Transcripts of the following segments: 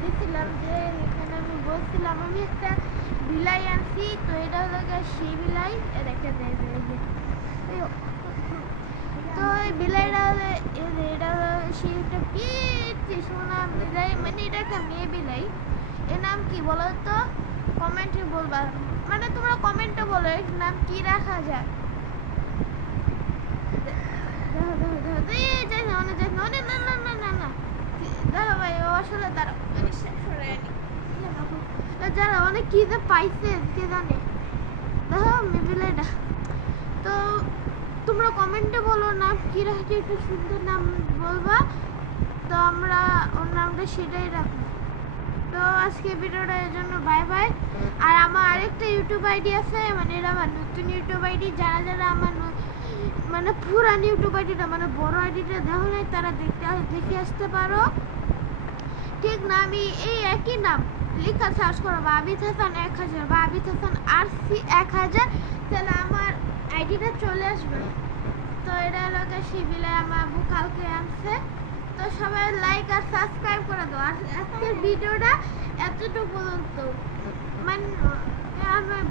দিছিলাম যে এখানে আমি বলছিলাম আমি একটা বিলাই আনছি, তো এটা হলো সেই বিলাই একটা তো এই বিলাইটা এটা সেই একটা পিচ্ছি সোনা বিলাই, মানে এটা একটা মেয়ে বিলাই। এর নাম কি বলো তো, কমেন্টে বলবা, মানে তোমরা কমেন্টে বলো এর নাম কি রাখা যায়। যারা অনেক কি যে পাইছে কে জানে, দেখো মেবিলেটা। তো তোমরা কমেন্টে বলো নাম কি রাখছে, একটু সুন্দর নাম বলবা, তো আমরা ওর নামটা সেটাই রাখবো। তো আজকে ভিডিওটা এর জন্য বাই বাই। আর আমার আরেকটা ইউটিউব আইডি আছে, মানে এটা আমার নতুন ইউটিউব আইডি। যারা যারা আমার মানে পুরান ইউটিউব আইডিটা মানে বড় আইডিটা দেখো নাই, তারা দেখে আসতে পারো। ঠিক না, আমি এই একই নাম লিখা সার্চ করো আবিদ হাসান 1000 বা আবিদ হাসান RC 1000, তাহলে আমার আইডিটা চলে আসবে। তো এটা হলো শিবিলে আমার আব্বু কালকে আনছে। তো সবাই লাইক আর সাবস্ক্রাইব করে দাও। আর আজকের ভিডিওটা এতটুকু পর্যন্ত। মানে আমার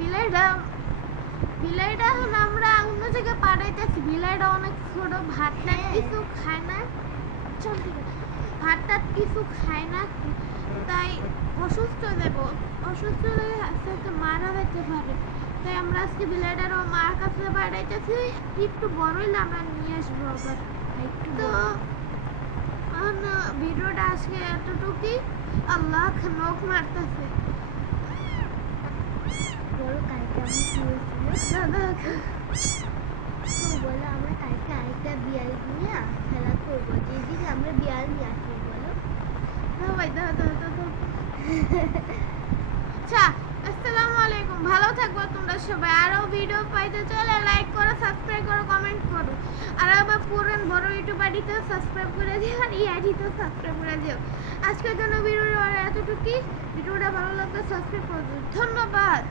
বিলাইটা এখন আমরা অন্য জায়গায় পাঠাইতেছি। বিলাইটা অনেক ছোট, ভাতটা কিছু খায় না, ভাতটা কিছু খায় না, তাই অসুস্থ দেব, অসুস্থ হলে আস্তে আস্তে মারা যেতে পারে। তাই আমরা আজকে বিলাইটারও মার কাছে পাঠাইতেছি, একটু বড় হইলে আমরা নিয়ে আসবো আবার। তো ভিডিওটা আজকে এতটুকুই। আল্লাহ নখ মারতেছে। বলো কালকে আমি কি হয়েছিল বলো, আমরা কালকে আরেকটা বিড়াল নিয়ে খেলা করবো, যেদিন আমরা বিড়াল নিয়ে আসবো বলো। আচ্ছা, আসসালামু আলাইকুম, ভালো থাকবো তোমরা সবাই। আরো ভিডিও পাইতে চলে লাইক করো, সাবস্ক্রাইব করো, কমেন্ট করো। আর আবার পুরান বড় ইউটিউব আইডিতেও সাবস্ক্রাইব করে দিও, আর এই আইডিতেও সাবস্ক্রাইব করে দিও। আজকের জন্য ভিডিওটা এতটুকুই। ভিডিওটা ভালো লাগলে সাবস্ক্রাইব করে দিও। ধন্যবাদ।